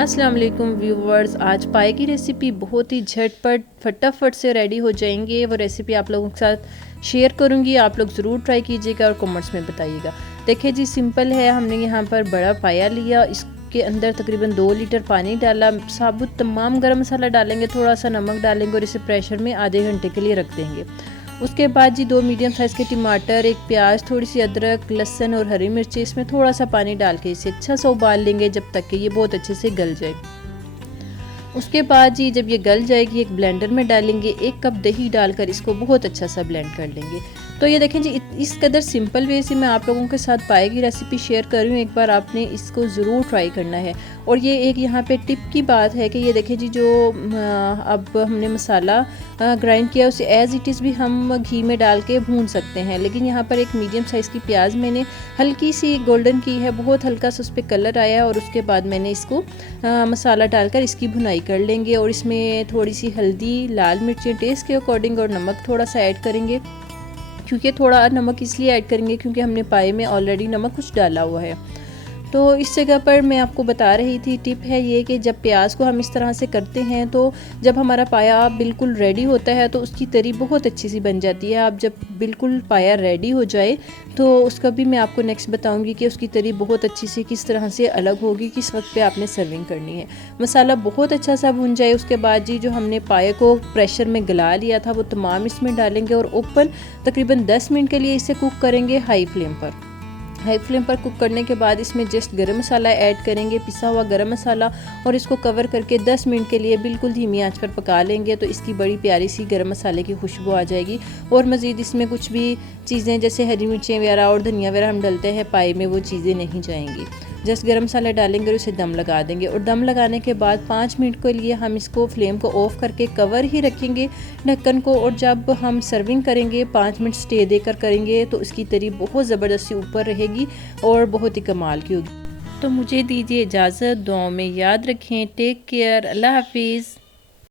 अस्सलाम वालेकुम व्यूवर्स, आज पाए की रेसिपी बहुत ही झटपट फटाफट से रेडी हो जाएंगे। वो रेसिपी आप लोगों के साथ शेयर करूंगी, आप लोग ज़रूर ट्राई कीजिएगा और कमेंट्स में बताइएगा। देखिए जी, सिंपल है। हमने यहाँ पर बड़ा पाया लिया, इसके अंदर तकरीबन 2 लीटर पानी डाला, साबुत तमाम गरम मसाला डालेंगे, थोड़ा सा नमक डालेंगे और इसे प्रेशर में आधे घंटे के लिए रख देंगे। उसके बाद जी 2 मीडियम साइज़ के टमाटर, एक प्याज, थोड़ी सी अदरक, लहसुन और हरी मिर्ची, इसमें थोड़ा सा पानी डाल के इसे अच्छा सा उबाल लेंगे जब तक कि ये बहुत अच्छे से गल जाए। उसके बाद जी जब ये गल जाएगी एक ब्लेंडर में डालेंगे, 1 कप दही डालकर इसको बहुत अच्छा सा ब्लेंड कर लेंगे। तो ये देखें जी, इस कदर सिंपल वे से मैं आप लोगों के साथ पाए की रेसिपी शेयर कर रही हूँ। एक बार आपने इसको ज़रूर ट्राई करना है। और ये एक यहाँ पे टिप की बात है कि ये देखें जी, जो अब हमने मसाला ग्राइंड किया उसे एज़ इट इज़ भी हम घी में डाल के भून सकते हैं, लेकिन यहाँ पर एक मीडियम साइज़ की प्याज मैंने हल्की सी गोल्डन की है, बहुत हल्का सा उस पर कलर आया। और उसके बाद मैंने इसको मसाला डालकर इसकी भुनाई कर लेंगे और इसमें थोड़ी सी हल्दी, लाल मिर्चें टेस्ट के अकॉर्डिंग और नमक थोड़ा सा ऐड करेंगे। क्योंकि थोड़ा नमक इसलिए ऐड करेंगे क्योंकि हमने पाए में ऑलरेडी नमक कुछ डाला हुआ है। तो इस जगह पर मैं आपको बता रही थी, टिप है ये कि जब प्याज को हम इस तरह से करते हैं तो जब हमारा पाया बिल्कुल रेडी होता है तो उसकी तरी बहुत अच्छी सी बन जाती है। आप जब बिल्कुल पाया रेडी हो जाए तो उसका भी मैं आपको नेक्स्ट बताऊंगी कि उसकी तरी बहुत अच्छी सी किस तरह से अलग होगी, किस वक्त पे आपने सर्विंग करनी है। मसाला बहुत अच्छा सा भुन जाए उसके बाद जी जो हमने पाए को प्रेशर में गला लिया था वो तमाम इसमें डालेंगे और ओपन तकरीबन 10 मिनट के लिए इसे कुक करेंगे हाई फ्लेम पर। हाई फ्लेम पर कुक करने के बाद इसमें जस्ट गरम मसाला ऐड करेंगे, पिसा हुआ गरम मसाला, और इसको कवर करके 10 मिनट के लिए बिल्कुल धीमी आंच पर पका लेंगे। तो इसकी बड़ी प्यारी सी गरम मसाले की खुशबू आ जाएगी। और मज़ीद इसमें कुछ भी चीज़ें जैसे हरी मिर्चें वगैरह और धनिया वगैरह हम डालते हैं पाए में, वो चीज़ें नहीं जाएंगी। जस्ट गरम मसाला डालेंगे और इसे दम लगा देंगे। और दम लगाने के बाद 5 मिनट के लिए हम इसको फ्लेम को ऑफ करके कवर ही रखेंगे ढक्कन को। और जब हम सर्विंग करेंगे 5 मिनट स्टे देकर करेंगे तो इसकी तरी बहुत ज़बरदस्ती ऊपर रहेगी और बहुत ही कमाल की होगी। तो मुझे दीजिए इजाज़त, दुआओं में याद रखें। टेक केयर, अल्लाह हाफिज़।